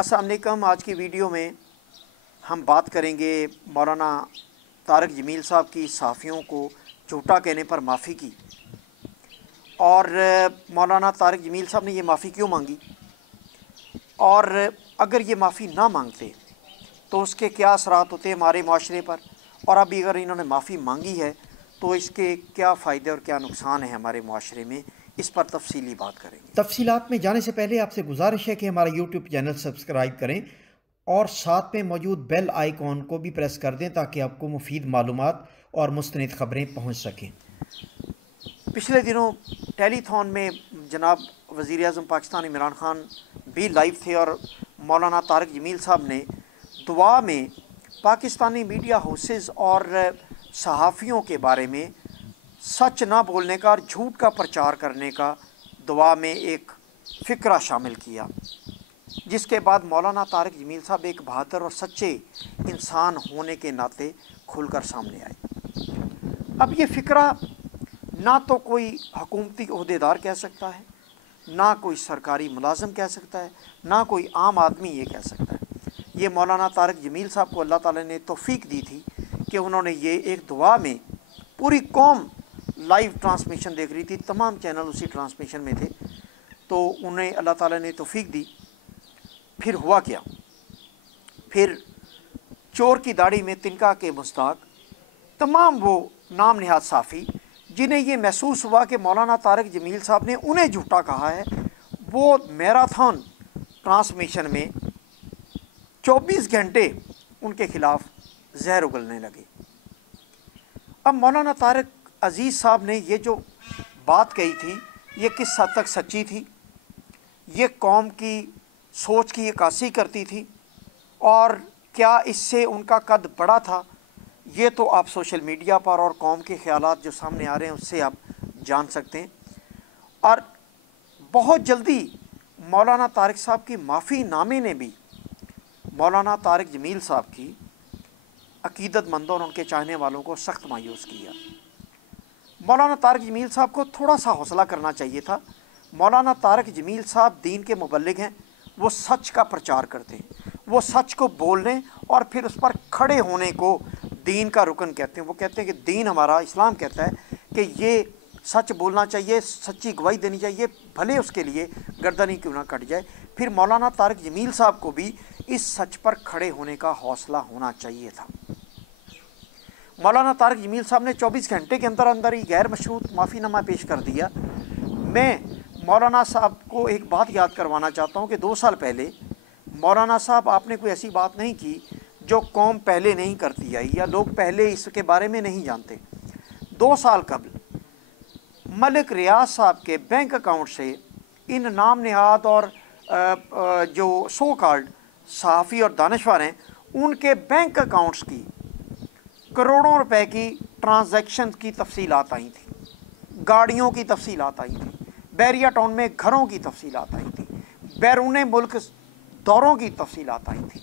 अस्सलाम वालेकुम। आज की वीडियो में हम बात करेंगे मौलाना तारिक जमील साहब की सहाफ़ियों को झूठा कहने पर माफ़ी की, और मौलाना तारिक जमील साहब ने ये माफ़ी क्यों मांगी, और अगर ये माफ़ी ना मांगते तो उसके क्या असरात होते हमारे माशरे पर, और अभी अगर इन्होंने माफ़ी मांगी है तो इसके क्या फ़ायदे और क्या नुकसान है हमारे माशरे में, इस पर तफसीली बात करेंगे। तफसीलात में जाने से पहले आपसे गुजारिश है कि हमारा यूट्यूब चैनल सब्सक्राइब करें और साथ में मौजूद बेल आइकॉन को भी प्रेस कर दें ताकि आपको मुफीद मालूमात और मुस्तनिद खबरें पहुँच सकें। पिछले दिनों टेलीथॉन में जनाब वज़ीर आज़म पाकिस्तान इमरान खान भी लाइव थे, और मौलाना तारिक जमील साहब ने दुआ में पाकिस्तानी मीडिया हाउसेस और सहाफ़ियों के बारे में सच ना बोलने का और झूठ का प्रचार करने का दुआ में एक फ़िक्रा शामिल किया, जिसके बाद मौलाना तारिक जमील साहब एक बहादुर और सच्चे इंसान होने के नाते खुलकर सामने आए। अब ये फ़िक्रा ना तो कोई हुकूमती ओहदेदार कह सकता है, ना कोई सरकारी मुलाजिम कह सकता है, ना कोई आम आदमी ये कह सकता है। ये मौलाना तारिक जमील साहब को अल्लाह ताला ने तौफीक दी थी कि उन्होंने ये एक दुआ में, पूरी कौम लाइव ट्रांसमिशन देख रही थी, तमाम चैनल उसी ट्रांसमिशन में थे, तो उन्हें अल्लाह ताला ने तौफीक दी। फिर हुआ क्या, फिर चोर की दाढ़ी में तिनका के मुस्ताक तमाम वो नाम निहाद साफ़ी जिन्हें ये महसूस हुआ कि मौलाना तारिक जमील साहब ने उन्हें झूठा कहा है, वो मैराथन ट्रांसमिशन में 24 घंटे उनके ख़िलाफ़ जहर उगलने लगे। अब मौलाना तारिक अज़ीज़ साहब ने ये जो बात कही थी, ये किस हद तक सच्ची थी, ये कौम की सोच की अक्कासी करती थी, और क्या इससे उनका कद बड़ा था, ये तो आप सोशल मीडिया पर और कौम के ख़यालात जो सामने आ रहे हैं उससे आप जान सकते हैं। और बहुत जल्दी मौलाना तारिक साहब की माफ़ी नामे ने भी मौलाना तारिक जमील साहब की अकीदतमंदों और उनके चाहने वालों को सख्त मायूस किया। मौलाना तारिक जमील साहब को थोड़ा सा हौसला करना चाहिए था। मौलाना तारिक जमील साहब दीन के मुबल्लिग हैं, वो सच का प्रचार करते हैं, वो सच को बोलने और फिर उस पर खड़े होने को दीन का रुकन कहते हैं। वो कहते हैं कि दीन हमारा इस्लाम कहता है कि ये सच बोलना चाहिए, सच्ची गवाही देनी चाहिए, भले उसके लिए गर्दन ही क्यों ना कट जाए। फिर मौलाना तारिक जमील साहब को भी इस सच पर खड़े होने का हौसला होना चाहिए था। मौलाना तारिक जमील साहब ने 24 घंटे के अंदर अंदर ही गैर मशरूत माफ़ीनामा पेश कर दिया। मैं मौलाना साहब को एक बात याद करवाना चाहता हूँ कि 2 साल पहले मौलाना साहब आपने कोई ऐसी बात नहीं की जो कौम पहले नहीं करती आई या लोग पहले इसके बारे में नहीं जानते। 2 साल कबल मलिक रियाज साहब के बैंक अकाउंट से इन नाम निहाद और जो सो कॉल्ड सहाफ़ी और दानिशवर हैं, उनके बैंक अकाउंट्स की करोड़ों रुपए की ट्रांजैक्शन की तफसीलात आई थी, गाड़ियों की तफसीलात आई थी, बैरिया टाउन में घरों की तफसीलात आई थी, बैरून मुल्क दौरों की तफसीलात आई थी।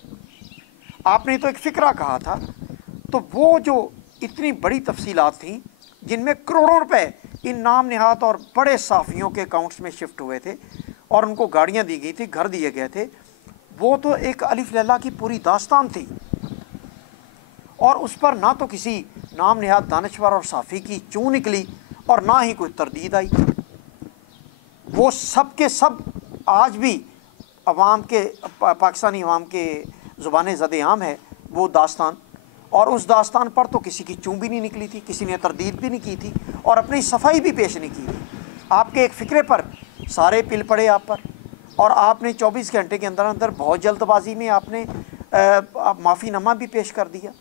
आपने तो एक फ़िक्रा कहा था, तो वो जो इतनी बड़ी तफसीलात थी जिनमें करोड़ों रुपए इन नाम निहाद और बड़े साफ़ियों के अकाउंट्स में शिफ्ट हुए थे और उनको गाड़ियाँ दी गई थी, घर दिए गए थे, वो तो एक अलिफ लैला की पूरी दास्तान थी। और उस पर ना तो किसी नाम निहाद दानिशवर और साफ़ी की चूं निकली और ना ही कोई तरदीद आई। वो सब के सब आज भी अवाम के पाकिस्तानी अवाम के ज़ुबान ज़द-ए-आम है वो दास्तान, और उस दास्तान पर तो किसी की चूं भी नहीं निकली थी, किसी ने तरदीद भी नहीं की थी और अपनी सफाई भी पेश नहीं की थी। आपके एक फ़िक्रे पर सारे पिल पड़े आप पर, और आपने 24 घंटे के अंदर अंदर बहुत जल्दबाजी में आपने माफ़ीनामा भी पेश कर दिया।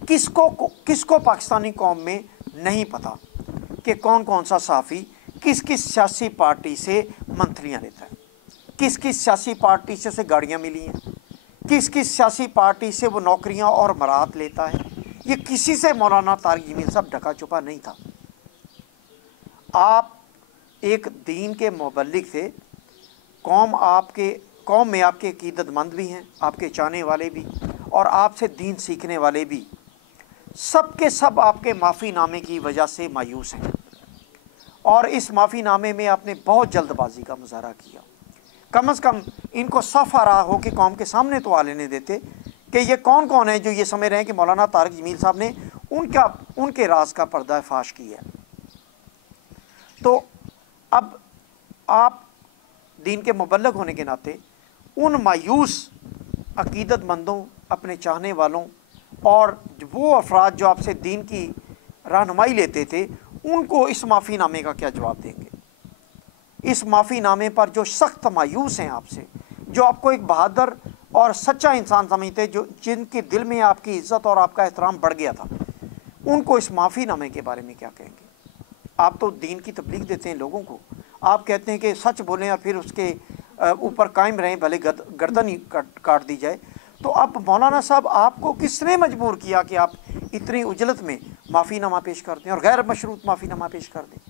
किसको पाकिस्तानी कौम में नहीं पता कि कौन कौन सा साफ़ी किस किस सियासी पार्टी से मंथलियाँ लेता है, किस किस सियासी पार्टी से गाड़ियाँ मिली हैं, किस किस सियासी पार्टी से वो नौकरियाँ और मराहत लेता है। ये किसी से मौलाना तारिक जमील साहब ढका छुपा नहीं था। आप एक दीन के मुबल्लिग थे, कौम में आपके अकीदतमंद भी हैं, आपके चाहने वाले भी और आपसे दीन सीखने वाले भी, सब के सब आपके माफ़ीनामे की वजह से मायूस हैं। और इस माफ़ीनामे में आपने बहुत जल्दबाजी का मुजाहरा किया। कम से कम इनको सफ़ा रहा हो कि कौम के सामने तो आ लेने देते कि ये कौन कौन है जो ये समझ रहे हैं कि मौलाना तारिक जमील साहब ने उनके राज का पर्दाफाश किया। तो अब आप दीन के मुबल्लिग होने के नाते उन मायूस अकीदतमंदों, अपने चाहने वालों और वो अफराद जो आपसे दीन की रहनुमाई लेते थे, उनको इस माफ़ीनामे का क्या जवाब देंगे? इस माफ़ीनामे पर जो सख्त मायूस हैं आपसे, जो आपको एक बहादुर और सच्चा इंसान समझते, जो जिनके दिल में आपकी इज़्ज़त और आपका एहतराम बढ़ गया था, उनको इस माफ़ीनामे के बारे में क्या कहेंगे? आप तो दीन की तबलीग देते हैं लोगों को, आप कहते हैं कि सच बोलें और फिर उसके ऊपर कायम रहें, भले गर्दन ही काट दी जाए। तो अब मौलाना साहब, आपको किसने मजबूर किया कि आप इतनी उजलत में माफ़ीनामा पेश कर दें और गैर मशरूत माफ़ीनामा पेश कर दें?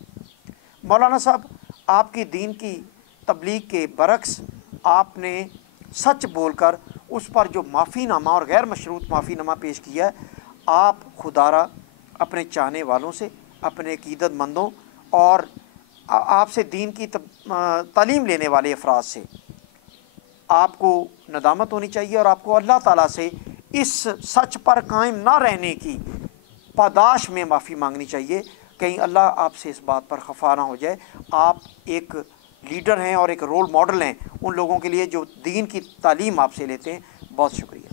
मौलाना साहब, आपकी दीन की तबलीग के बरक्स आपने सच बोलकर उस पर जो माफ़ीनामा और गैर मशरूत माफ़ीनामा पेश किया है, आप खुदारा अपने चाहने वालों से, अपने अकीदतमंदों और आपसे दीन की तालीम लेने वाले अफराद से आपको नदामत होनी चाहिए और आपको अल्लाह ताला से इस सच पर कायम ना रहने की पादाश में माफ़ी मांगनी चाहिए। कहीं अल्लाह आपसे इस बात पर खफा ना हो जाए। आप एक लीडर हैं और एक रोल मॉडल हैं उन लोगों के लिए जो दीन की तालीम आपसे लेते हैं। बहुत शुक्रिया।